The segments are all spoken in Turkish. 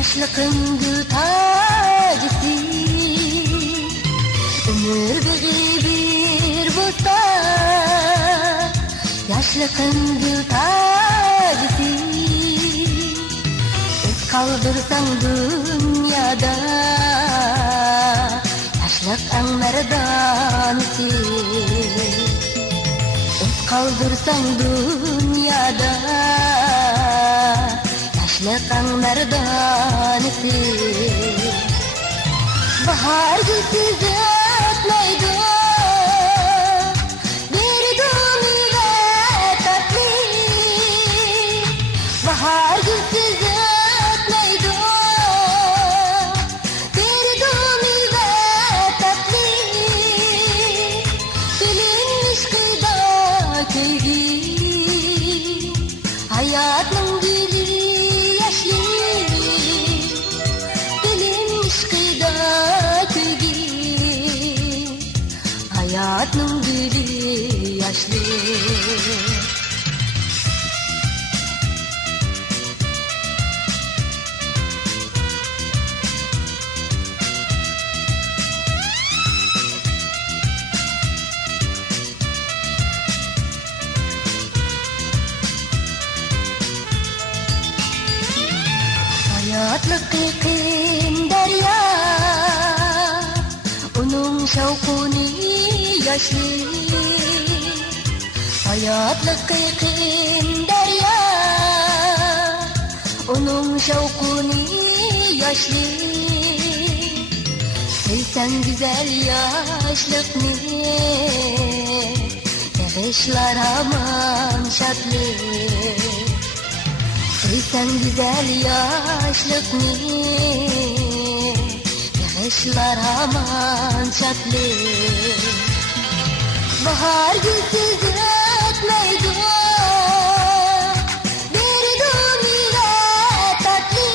Yaşlıkın gül tacisi, ömür beği bir bostan. Yaşlıkın gül tacisi, iz kaldırsan dünyada. Yaşlık ang merdanisi, iz kaldırsan dünyada. Yaşlık ang merdanisi. Bahar gülsüz ötmeydi, bir gönül ve tatlı. Bahar gülsüz ötmeydi, bir gönül ve tatlı. Bilinmiş kıyda köygi, hayatın gülü yaşlı. Bilinmiş kıyda köygi, hayatın gülü yaşlı. Hayatlık kıyın derya, onun şevkuni yaşlı. Hayatlık kıyın derya, onun şevkuni yaşlı. Sevsen güzel yaşlık ne, yağışlar aman şatlı. Sevsen güzel yaşlık ne, yağışlar aman şatlı. Bahar gülsüz ötmeydi, bir gönül ve tatlı.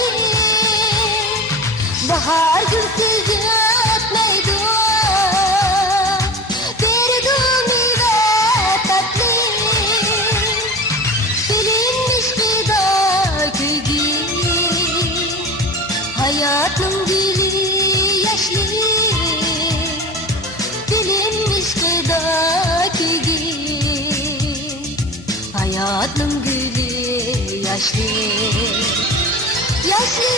Bahar gülsüz ötmeydi, bir gönül ve tatlı. Bilinmiş kıyda köygi, hayatın gülü yaşlı. Bilinmiş kıyda köygi, hayatın gülü yaşlı. Yaşlı.